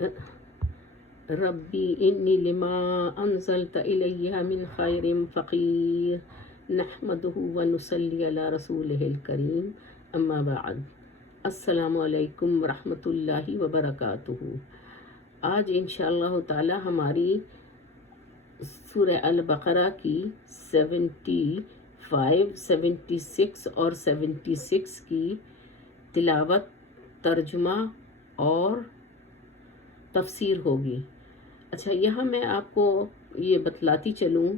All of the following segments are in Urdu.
ربی انی لما انزلت الیہ من خیر فقیر نحمدہ ونصلی علی رسولہ الکریم اما بعد۔ السلام علیکم ورحمۃ اللہ وبرکاتہ۔ آج انشاءاللہ تعالی ہماری سورہ البقرہ کی 75، 76 اور 76 کی تلاوت، ترجمہ اور تفسیر ہوگی۔ اچھا، یہاں میں آپ کو یہ بتلاتی چلوں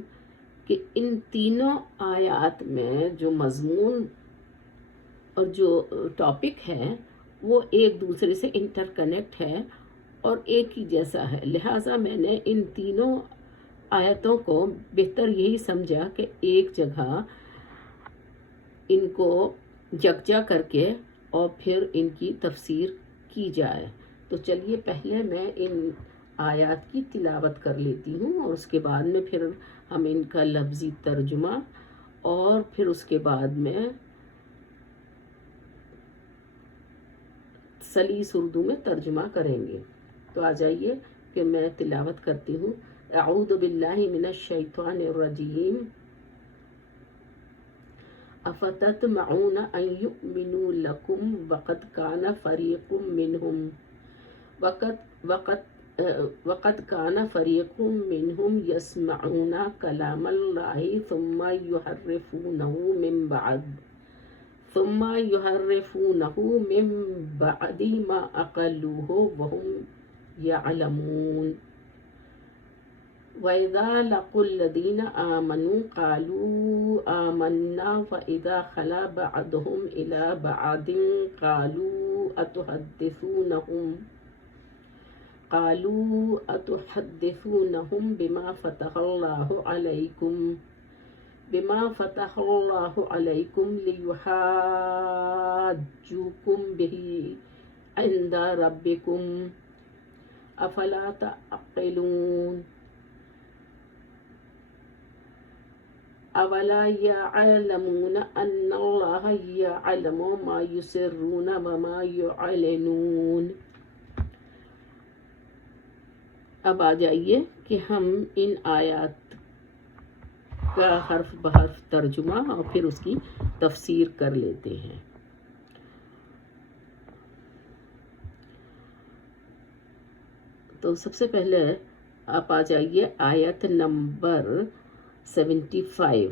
کہ ان تینوں آیات میں جو مضمون اور جو ٹاپک ہے وہ ایک دوسرے سے انٹر کنیکٹ ہے اور ایک ہی جیسا ہے، لہٰذا میں نے ان تینوں آیتوں کو بہتر یہی سمجھا کہ ایک جگہ ان کو یکجا کر کے اور پھر ان کی تفسیر کی جائے۔ تو چلیے پہلے میں ان آیات کی تلاوت کر لیتی ہوں اور اس کے بعد میں پھر ہم ان کا لفظی ترجمہ اور پھر اس کے بعد میں سلیس اردو میں ترجمہ کریں گے۔ تو آ جائیے کہ میں تلاوت کرتی ہوں۔ اعوذ باللہ من الشیطان الرجیم۔ افتطمعون ان یؤمنوا لکم وقد کان فریق منہم وقد کان فریق منہم یسمعون کلام اللہ ثم یحرفونہ من بعد ما عقلوہ وہم یعلمون۔ وَإِذَا لَقُوا الَّذِينَ آمَنُوا قَالُوا آمَنَّا وَإِذَا خَلَا بَعْضُهُمْ إِلَى بَعْضٍ قَالُوا أَتُحَدِّثُونَهُمْ بِمَا فَتَحَ اللَّهُ عَلَيْكُمْ لِيُحَاجُّوكُمْ بِهِ عِندَ رَبِّكُمْ أَفَلَا تَعْقِلُونَ۔ أَوَلَا يَعْلَمُونَ أَنَّ اللَّهَ يَعْلَمُ مَا يُسِرُّونَ وَمَا يُعْلِنُونَ۔ اب آ جائیے کہ ہم ان آیات کا حرف بحرف ترجمہ اور پھر اس کی تفسیر کر لیتے ہیں۔ تو سب سے پہلے آپ آ جائیے آیت نمبر 75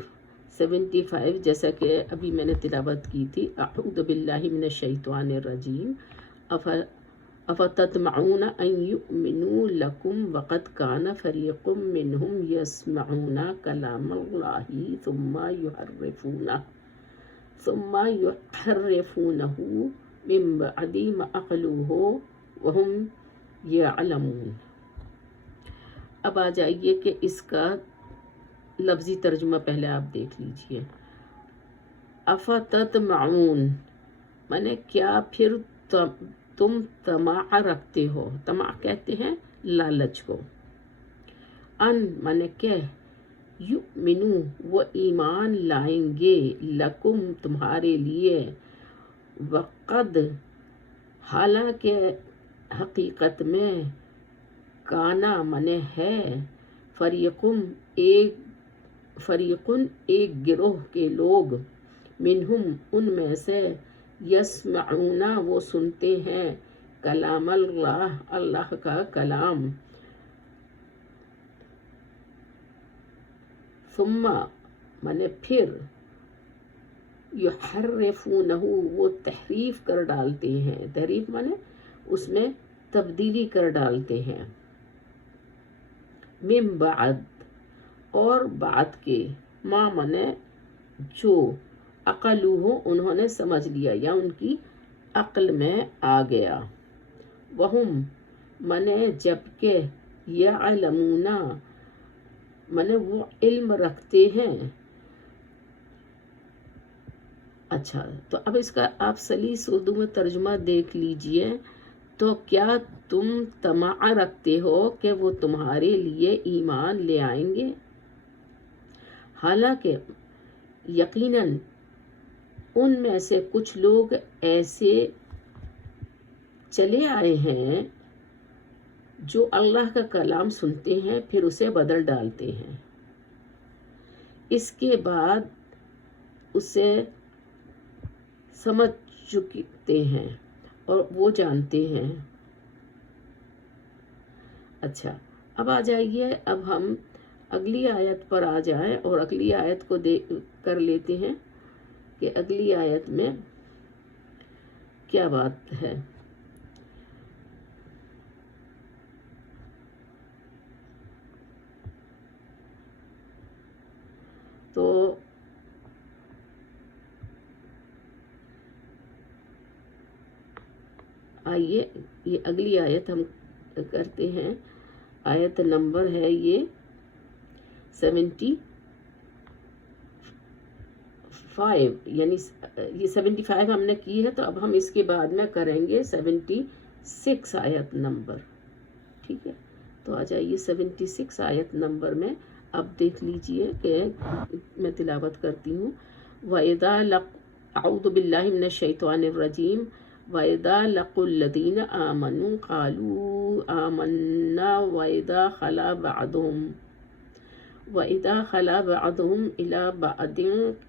جیسا کہ ابھی میں نے تلاوت کی تھی۔ اعوذ باللہ من الشیطان الرجیم۔ افتطمعون ان یؤمنوا لکم وقد کان فریق منہم یسمعون کلام اللہ ثم یحرفونہ من بعد ما عقلوہ وہم یعلمون۔ اب آ جائیے کہ اس کا لفظی ترجمہ پہلے آپ دیکھ لیجئے۔ افتطمعون مانے کیا پھر تم طمع رکھتے ہو، طمع کہتے ہیں لالچ کو۔ ان مانے کہ، یؤمنو وہ ایمان لائیں گے، لکم تمہارے لیے، وقد حالانکہ حقیقت میں، کانا مانے ہے، فریقن ایک گروہ کے لوگ، منہم ان میں سے، یسمعون وہ سنتے ہیں، کلام اللہ اللہ کا کلام، ثم مانے پھر، یحرفونہ وہ تحریف کر ڈالتے ہیں، تحریف مانے اس میں تبدیلی کر ڈالتے ہیں، من بعد اور بعد کے، ما مانے جو، عقلوہ انہوں نے سمجھ لیا یا ان کی عقل میں آ گیا، وہم مانے جبکہ، یعلمون مانے وہ علم رکھتے ہیں۔ اچھا، تو اب اس کا آپ سلیس اردو میں ترجمہ دیکھ لیجئے۔ تو کیا تم طمع رکھتے ہو کہ وہ تمہارے لیے ایمان لے آئیں گے؟ حالانکہ یقیناً ان میں سے کچھ لوگ ایسے چلے آئے ہیں جو اللہ کا کلام سنتے ہیں پھر اسے بدل ڈالتے ہیں، اس کے بعد اسے سمجھ چکتے ہیں اور وہ جانتے ہیں۔ اچھا، اب آ جائیے، اب ہم اگلی آیت پر آ جائیں اور اگلی آیت کو کر لیتے ہیں کہ اگلی آیت میں کیا بات ہے۔ تو آئیے یہ اگلی آیت ہم کرتے ہیں۔ آیت نمبر ہے یہ 75، یعنی یہ 75 ہم نے کی ہے، تو اب ہم اس کے بعد میں کریں گے 76 آیت نمبر، ٹھیک ہے؟ تو آ جائیے 76 آیت نمبر میں اب دیکھ لیجئے کہ میں تلاوت کرتی ہوں۔ وَإِذَا اعوذ باللہ من الشیطان الرجیم وَإِذَا لَقُوا الَّذِينَ آمَنُوا قَالُوا آمَنَّا وَإِذَا خَلَا بَعْضُهُمْ إِلَى بَعْضٍ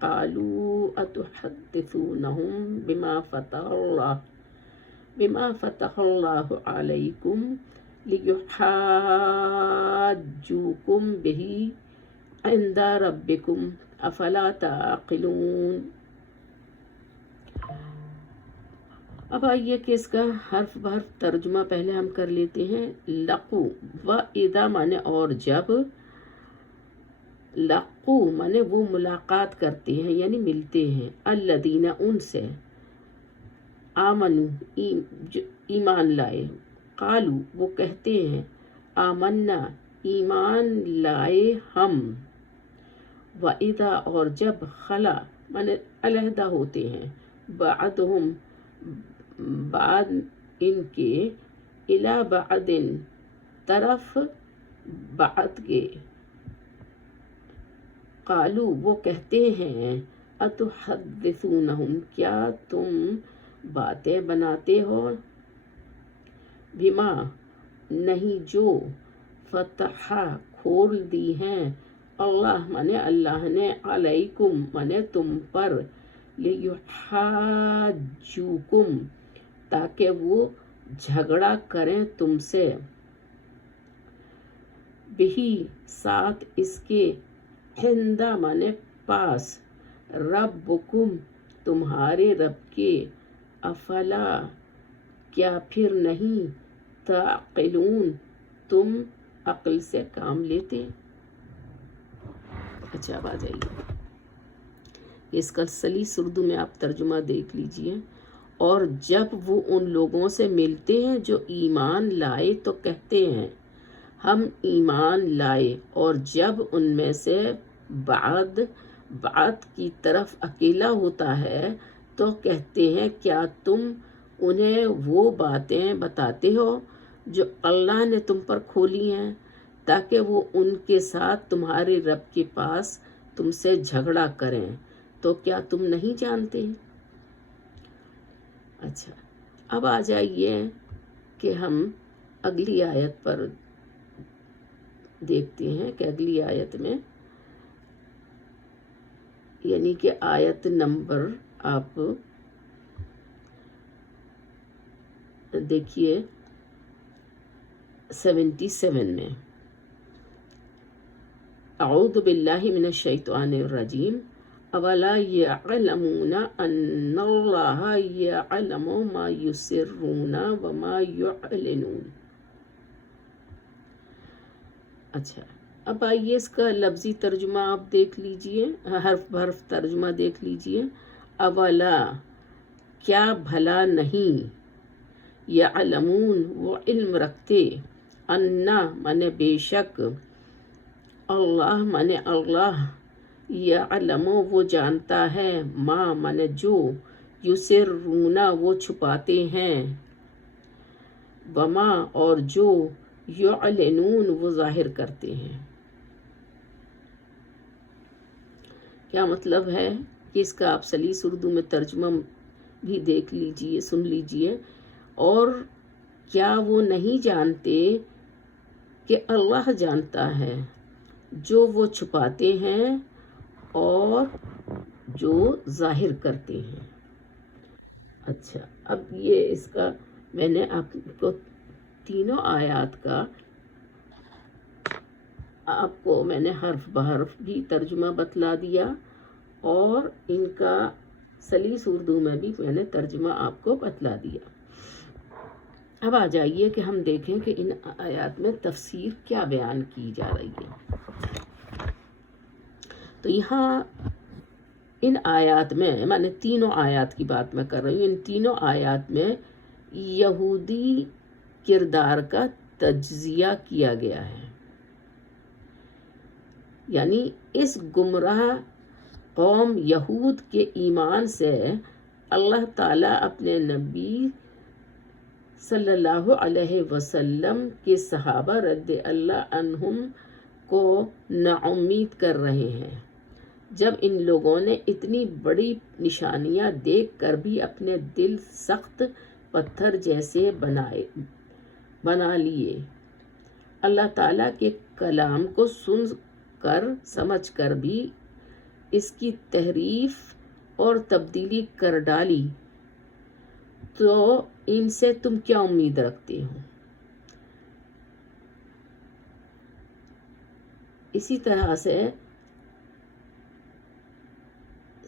قَالُوا أَتُحَدِّثُونَهُمْ بِمَا فَتَحَ اللَّهُ عَلَيْكُمْ لِيُحَاجُّوكُمْ بِهِ عِنْدَ رَبِّكُمْ أَفَلَا تَعْقِلُونَ۔ اب آئیے کہ اس کا حرف بحرف ترجمہ پہلے ہم کر لیتے ہیں۔ لقو و اذا مانے اور جب، لقو مانے وہ ملاقات کرتے ہیں یعنی ملتے ہیں، الذین ان سے، آمنو ایمان لائے، قالو وہ کہتے ہیں، آمنا ایمان لائے ہم، و اذا اور جب، خلا مانے علیحدہ ہوتے ہیں، بعضہم بعد ان کے، الی بعد طرف بعد کے، قالو وہ کہتے ہیں، اتحدثونہم کیا تم باتیں بناتے ہو، بما نہیں جو، فتح کھول دی ہیں، اللہ مانے اللہ نے، علیکم مانے تم پر، لیحاجوکم تاکہ وہ جھگڑا کریں تم سے، بہی ساتھ اس کے، عندہ مانے پاس، ربکم تمہارے رب کے، افلا کیا پھر نہیں، تعقلون تم عقل سے کام لیتے۔ اچھا اب آ جائیے اس کا سلیس اردو میں آپ ترجمہ دیکھ لیجئے۔ اور جب وہ ان لوگوں سے ملتے ہیں جو ایمان لائے تو کہتے ہیں ہم ایمان لائے، اور جب ان میں سے بعد کی طرف اکیلا ہوتا ہے تو کہتے ہیں کیا تم انہیں وہ باتیں بتاتے ہو جو اللہ نے تم پر کھولی ہیں تاکہ وہ ان کے ساتھ تمہارے رب کے پاس تم سے جھگڑا کریں، تو کیا تم نہیں جانتے؟ اچھا اب آ جائیے کہ ہم اگلی آیت پر دیکھتے ہیں کہ اگلی آیت میں، یعنی کہ آیت نمبر آپ دیکھیے 77 میں، اعوذ باللہ من الشیطان الرجیم اولا یعلمون ان اللہ یعلم ما یسرون وما یعلنون۔ اچھا اب آئیے اس کا لفظی ترجمہ آپ دیکھ لیجئے، حرف بحرف ترجمہ دیکھ لیجئے۔ اولا کیا بھلا نہیں، یعلمون وہ علم رکھتے، انا مانے بے شک، اللہ مانے اللہ، یعلم وہ جانتا ہے، ما مانے جو، یسرون وہ چھپاتے ہیں، وما اور جو، یعلنون وہ ظاہر کرتے ہیں۔ کیا مطلب ہے کہ اس کا آپ سلیس اردو میں ترجمہ بھی دیکھ لیجئے، سن لیجئے۔ اور کیا وہ نہیں جانتے کہ اللہ جانتا ہے جو وہ چھپاتے ہیں اور جو ظاہر کرتے ہیں۔ اچھا، اب یہ اس کا میں نے آپ کو تینوں آیات کا آپ کو میں نے حرف بحرف بھی ترجمہ بتلا دیا اور ان کا سلیس اردو میں بھی میں نے ترجمہ آپ کو بتلا دیا۔ اب آ جائیے کہ ہم دیکھیں کہ ان آیات میں تفسیر کیا بیان کی جا رہی ہے۔ تو یہاں ان آیات میں نے تینوں آیات کی بات میں کر رہی ہوں، ان تینوں آیات میں یہودی کردار کا تجزیہ کیا گیا ہے، یعنی اس گمراہ قوم یہود کے ایمان سے اللہ تعالیٰ اپنے نبی صلی اللہ علیہ وسلم کے صحابہ رضی اللہ عنہم کو ناامید کر رہے ہیں، جب ان لوگوں نے اتنی بڑی نشانیاں دیکھ کر بھی اپنے دل سخت پتھر جیسے بنا لیے۔ اللہ تعالیٰ کے کلام کو سن کر سمجھ کر بھی اس کی تحریف اور تبدیلی کر ڈالی، تو ان سے تم کیا امید رکھتے ہو؟ اسی طرح سے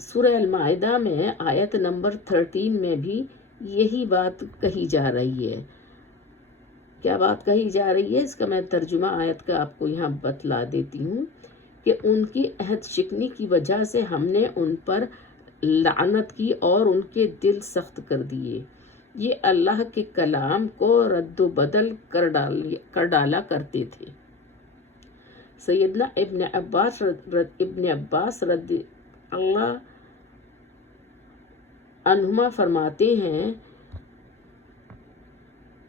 سورہ المائدہ میں آیت نمبر 13 میں بھی یہی بات کہی جا رہی ہے۔ کیا بات کہی جا رہی ہے؟ اس کا میں ترجمہ آیت کا آپ کو یہاں بتلا دیتی ہوں کہ ان کی عہد شکنی کی وجہ سے ہم نے ان پر لعنت کی اور ان کے دل سخت کر دیے، یہ اللہ کے کلام کو رد و بدل کر ڈالا کرتے تھے۔ سیدنا ابن عباس رضی اللہ عنہما فرماتے ہیں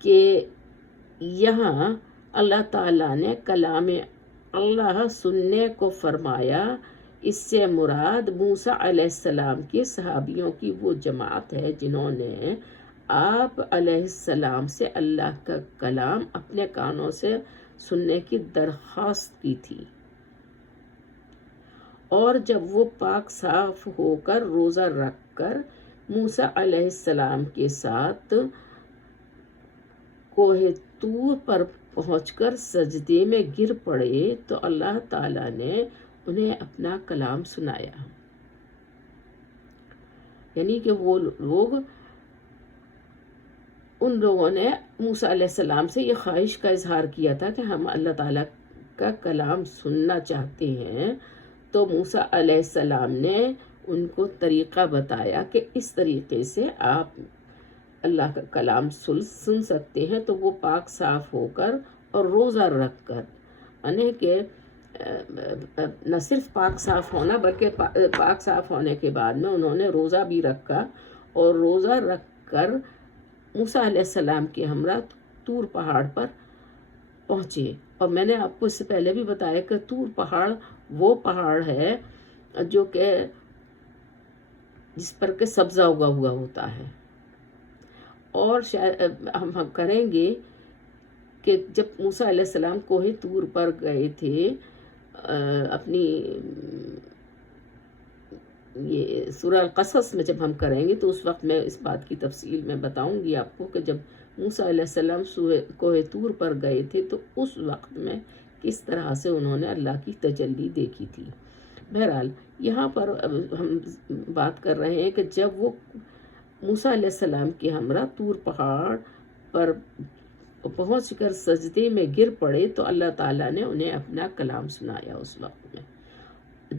کہ یہاں اللہ تعالیٰ نے کلام اللہ سننے کو فرمایا، اس سے مراد موسیٰ علیہ السلام کے صحابیوں کی وہ جماعت ہے جنہوں نے آپ علیہ السلام سے اللہ کا کلام اپنے کانوں سے سننے کی درخواست کی تھی، اور جب وہ پاک صاف ہو کر روزہ رکھ کر موسیٰ علیہ السلام کے ساتھ کوہ طور پر پہنچ کر سجدے میں گر پڑے تو اللہ تعالیٰ نے انہیں اپنا کلام سنایا، یعنی کہ وہ لوگ ان لوگوں نے موسیٰ علیہ السلام سے یہ خواہش کا اظہار کیا تھا کہ ہم اللہ تعالیٰ کا کلام سننا چاہتے ہیں، تو موسیٰ علیہ السلام نے ان کو طریقہ بتایا کہ اس طریقے سے آپ اللہ کا کلام سن سکتے ہیں۔ تو وہ پاک صاف ہو کر اور روزہ رکھ کر، یعنی کہ نہ صرف پاک صاف ہونا بلکہ پاک صاف ہونے کے بعد میں انہوں نے روزہ بھی رکھا، اور روزہ رکھ کر موسیٰ علیہ السلام کے ہمراہ طور پہاڑ پر پہنچے۔ اور میں نے آپ کو اس سے پہلے بھی بتایا کہ طور پہاڑ وہ پہاڑ ہے جو کہ جس پر کہ سبزہ اگا ہوا ہوتا ہے، اور شاید ہم کریں گے کہ جب موسیٰ علیہ السلام کوہ طور پر گئے تھے، اپنی یہ سورہ القصص میں جب ہم کریں گے تو اس وقت میں اس بات کی تفصیل میں بتاؤں گی آپ کو کہ جب موسیٰ علیہ السلام کوہ طور پر گئے تھے تو اس وقت میں کس طرح سے انہوں نے اللہ کی تجلی دیکھی تھی۔ بہرحال یہاں پر ہم بات کر رہے ہیں کہ جب وہ موسیٰ علیہ السلام کے ہمراہ طور پہاڑ پر پہنچ کر سجدے میں گر پڑے تو اللہ تعالیٰ نے انہیں اپنا کلام سنایا۔ اس وقت میں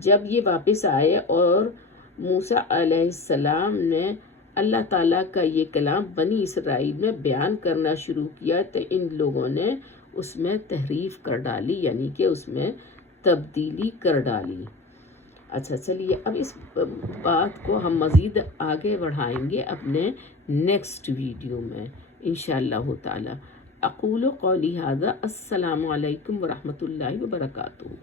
جب یہ واپس آئے اور موسیٰ علیہ السلام نے اللہ تعالیٰ کا یہ کلام بنی اسرائیل میں بیان کرنا شروع کیا تو ان لوگوں نے اس میں تحریف کر ڈالی، یعنی کہ اس میں تبدیلی کر ڈالی۔ اچھا چلیے، اب اس بات کو ہم مزید آگے بڑھائیں گے اپنے نیکسٹ ویڈیو میں انشاءاللہ تعالی۔ اقول قولی ھذا، السلام علیکم ورحمۃ اللہ وبرکاتہ۔